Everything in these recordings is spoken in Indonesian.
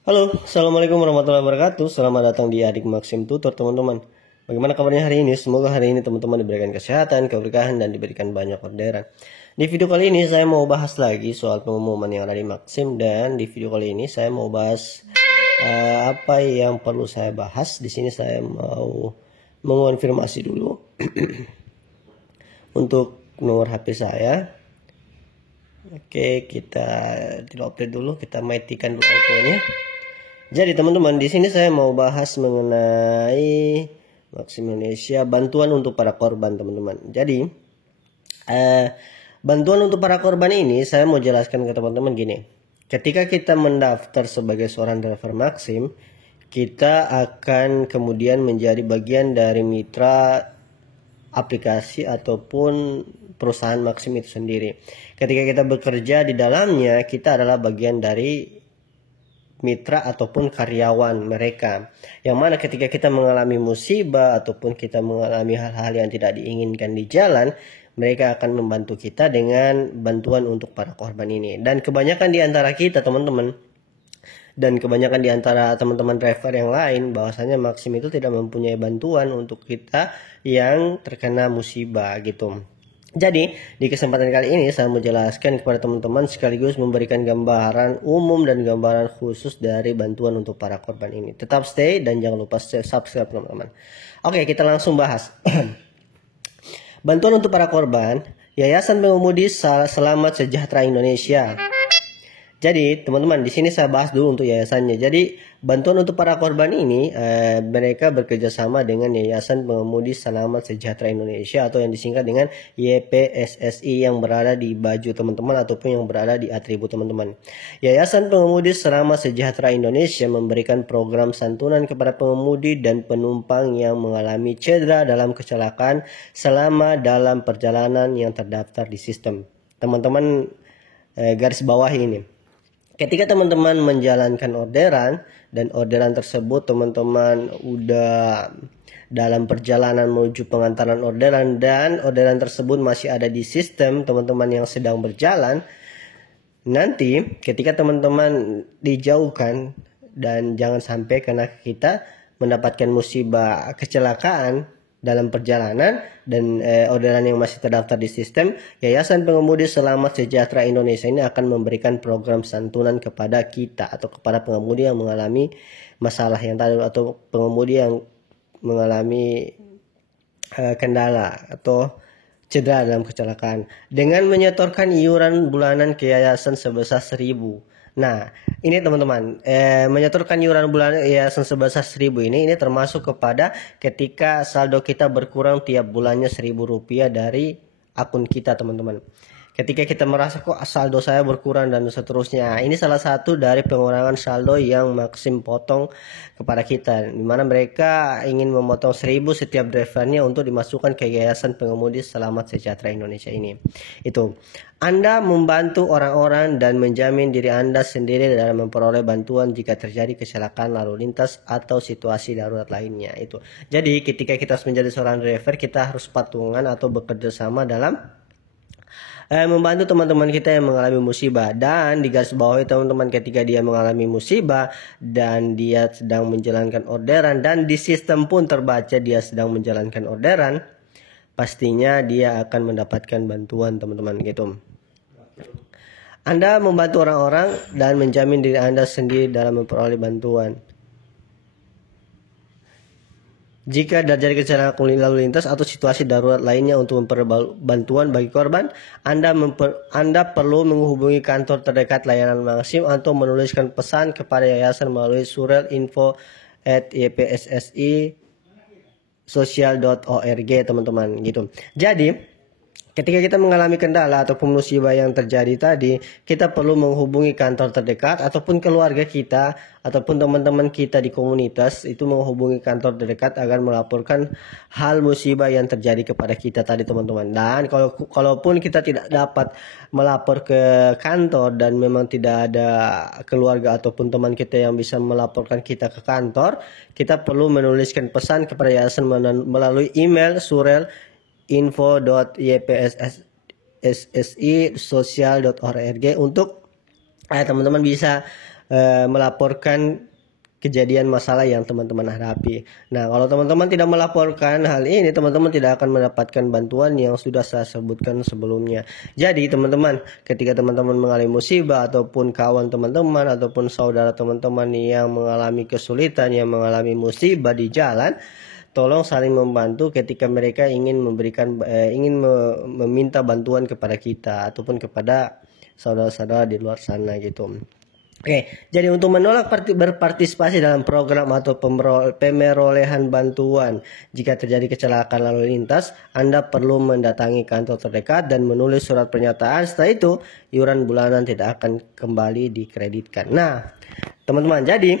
Halo, Assalamualaikum warahmatullahi wabarakatuh. Selamat datang di Adik Maxim Tutor, teman-teman. Bagaimana kabarnya hari ini? Semoga hari ini teman-teman diberikan kesehatan, keberkahan, dan diberikan banyak orderan. Di video kali ini saya mau bahas lagi soal pengumuman yang ada di Maxim, dan di video kali ini saya mau bahas apa yang perlu saya bahas. Di sini saya mau mengonfirmasi dulu untuk nomor HP saya. Oke, kita tidak update dulu, kita matikan dulu autonya. Jadi teman-teman, di sini saya mau bahas mengenai Maxim Indonesia bantuan untuk para korban, teman-teman. Jadi bantuan untuk para korban ini saya mau jelaskan ke teman-teman gini. Ketika kita mendaftar sebagai seorang driver Maxim, kita akan kemudian menjadi bagian dari mitra aplikasi ataupun perusahaan Maxim itu sendiri. Ketika kita bekerja di dalamnya, kita adalah bagian dari mitra ataupun karyawan mereka, yang mana ketika kita mengalami musibah ataupun kita mengalami hal-hal yang tidak diinginkan di jalan, mereka akan membantu kita dengan bantuan untuk para korban ini. Dan kebanyakan di antara kita, teman-teman, dan kebanyakan di antara teman-teman driver yang lain, bahwasanya Maxim itu tidak mempunyai bantuan untuk kita yang terkena musibah gitu. Jadi di kesempatan kali ini saya mau jelaskan kepada teman-teman sekaligus memberikan gambaran umum dan gambaran khusus dari bantuan untuk para korban ini. Tetap stay dan jangan lupa subscribe, teman-teman. Oke, kita langsung bahas. Bantuan untuk para korban, Yayasan Pengemudi Selamat Sejahtera Indonesia. Jadi teman-teman, di sini saya bahas dulu untuk yayasannya. Jadi bantuan untuk para korban ini mereka bekerja sama dengan Yayasan Pengemudi Selamat Sejahtera Indonesia atau yang disingkat dengan YPSSI yang berada di baju teman-teman ataupun yang berada di atribut teman-teman. Yayasan Pengemudi Selamat Sejahtera Indonesia memberikan program santunan kepada pengemudi dan penumpang yang mengalami cedera dalam kecelakaan selama dalam perjalanan yang terdaftar di sistem. Teman-teman garis bawah ini. Ketika teman-teman menjalankan orderan dan orderan tersebut teman-teman udah dalam perjalanan menuju pengantaran orderan dan orderan tersebut masih ada di sistem teman-teman yang sedang berjalan, nanti ketika teman-teman dijauhkan dan jangan sampai karena kita mendapatkan musibah kecelakaan dalam perjalanan dan orderan yang masih terdaftar di sistem, Yayasan Pengemudi Selamat Sejahtera Indonesia ini akan memberikan program santunan kepada kita atau kepada pengemudi yang mengalami masalah yang tadi atau pengemudi yang mengalami kendala atau cedera dalam kecelakaan dengan menyetorkan iuran bulanan ke yayasan sebesar 1.000. Nah, ini teman-teman, menyetorkan iuran bulanan yayasan sebesar 1.000 ini termasuk kepada ketika saldo kita berkurang tiap bulannya Rp1.000 dari akun kita, teman-teman. Ketika kita merasa kok saldo saya berkurang dan seterusnya, ini salah satu dari pengurangan saldo yang Maxim potong kepada kita, di mana mereka ingin memotong 1.000 setiap drivernya untuk dimasukkan ke Yayasan Pengemudi Selamat Sejahtera Indonesia ini. Itu Anda membantu orang-orang dan menjamin diri Anda sendiri dalam memperoleh bantuan jika terjadi kecelakaan lalu lintas atau situasi darurat lainnya. Itu. Jadi ketika kita menjadi seorang driver, kita harus patungan atau bekerja sama dalam membantu teman-teman kita yang mengalami musibah. Dan di garis bawah teman-teman, ketika dia mengalami musibah dan dia sedang menjalankan orderan dan di sistem pun terbaca dia sedang menjalankan orderan, pastinya dia akan mendapatkan bantuan, teman-teman, gitu. Anda membantu orang-orang dan menjamin diri Anda sendiri dalam memperoleh bantuan jika terjadi kecelakaan lalu lintas atau situasi darurat lainnya. Untuk memperoleh bantuan bagi korban, Anda perlu menghubungi kantor terdekat layanan Maxim atau menuliskan pesan kepada yayasan melalui surel info@ypssi.social.org, teman-teman, gitu. Jadi ketika kita mengalami kendala ataupun musibah yang terjadi tadi, kita perlu menghubungi kantor terdekat ataupun keluarga kita ataupun teman-teman kita di komunitas itu menghubungi kantor terdekat agar melaporkan hal musibah yang terjadi kepada kita tadi, teman-teman. Dan kalaupun kita tidak dapat melapor ke kantor dan memang tidak ada keluarga ataupun teman kita yang bisa melaporkan kita ke kantor, kita perlu menuliskan pesan kepada yayasan melalui email surel info.ypssi.social.org untuk teman-teman bisa melaporkan kejadian masalah yang teman-teman hadapi. Nah, kalau teman-teman tidak melaporkan hal ini, teman-teman tidak akan mendapatkan bantuan yang sudah saya sebutkan sebelumnya. Jadi, teman-teman, ketika teman-teman mengalami musibah ataupun kawan teman-teman ataupun saudara teman-teman yang mengalami kesulitan, yang mengalami musibah di jalan, tolong saling membantu ketika mereka ingin meminta bantuan kepada kita ataupun kepada saudara-saudara di luar sana gitu. Oke, jadi untuk menolak berpartisipasi dalam program atau pemerolehan bantuan jika terjadi kecelakaan lalu lintas, Anda perlu mendatangi kantor terdekat dan menulis surat pernyataan. Setelah itu, iuran bulanan tidak akan kembali dikreditkan. Nah, teman-teman, jadi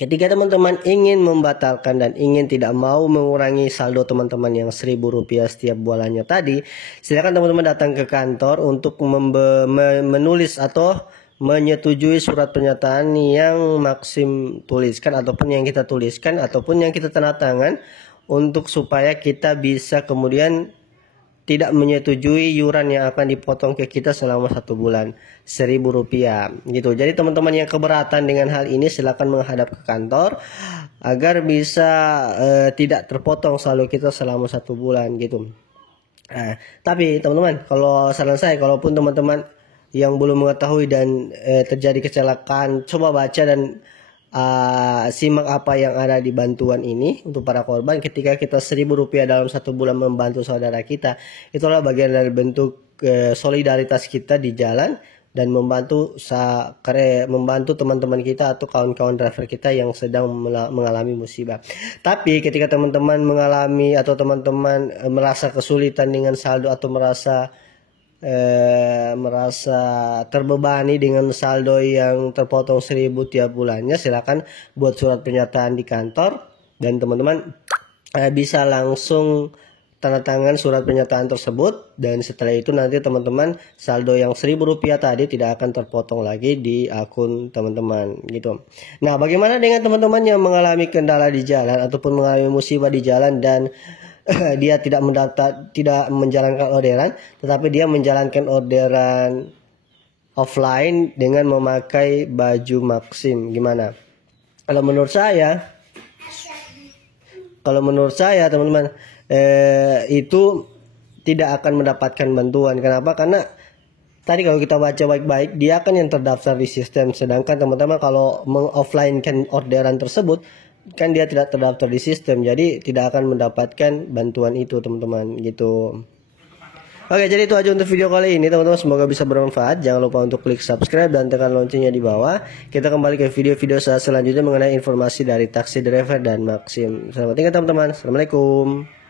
ketika teman-teman ingin membatalkan dan ingin tidak mau mengurangi saldo teman-teman yang Rp1.000 setiap bulannya tadi, silakan teman-teman datang ke kantor untuk menulis atau menyetujui surat pernyataan yang Maxim tuliskan ataupun yang kita tuliskan ataupun yang kita tanda tangan untuk supaya kita bisa kemudian tidak menyetujui iuran yang akan dipotong ke kita selama 1 bulan Rp1.000 gitu. Jadi teman-teman yang keberatan dengan hal ini silakan menghadap ke kantor agar bisa tidak terpotong saldo kita selama 1 bulan gitu. Nah, tapi teman-teman, kalau saran saya, kalaupun teman-teman yang belum mengetahui dan terjadi kecelakaan, coba baca dan simak apa yang ada di bantuan ini untuk para korban. Ketika kita Rp1.000 dalam 1 bulan membantu saudara kita, itulah bagian dari bentuk solidaritas kita di jalan dan membantu teman-teman kita atau kawan-kawan driver kita yang sedang mengalami musibah. Tapi ketika teman-teman mengalami atau teman-teman merasa kesulitan dengan saldo atau merasa terbebani dengan saldo yang terpotong 1.000 tiap bulannya, silakan buat surat pernyataan di kantor dan teman-teman bisa langsung tanda tangan surat pernyataan tersebut, dan setelah itu nanti teman-teman saldo yang Rp1.000 tadi tidak akan terpotong lagi di akun teman-teman gitu. Nah, bagaimana dengan teman-teman yang mengalami kendala di jalan ataupun mengalami musibah di jalan dan dia tidak menjalankan orderan, tetapi dia menjalankan orderan offline dengan memakai baju Maxim? Gimana? Kalau menurut saya teman-teman, itu tidak akan mendapatkan bantuan. Kenapa? Karena tadi kalau kita baca baik-baik, dia kan yang terdaftar di sistem, sedangkan teman-teman kalau meng-offline-kan orderan tersebut kan dia tidak terdaftar di sistem, jadi tidak akan mendapatkan bantuan itu teman-teman gitu. Oke, jadi itu aja untuk video kali ini teman-teman, semoga bisa bermanfaat. Jangan lupa untuk klik subscribe dan tekan loncengnya di bawah. Kita kembali ke video-video selanjutnya mengenai informasi dari taksi driver dan Maxim. Selamat tinggal teman-teman. Assalamualaikum.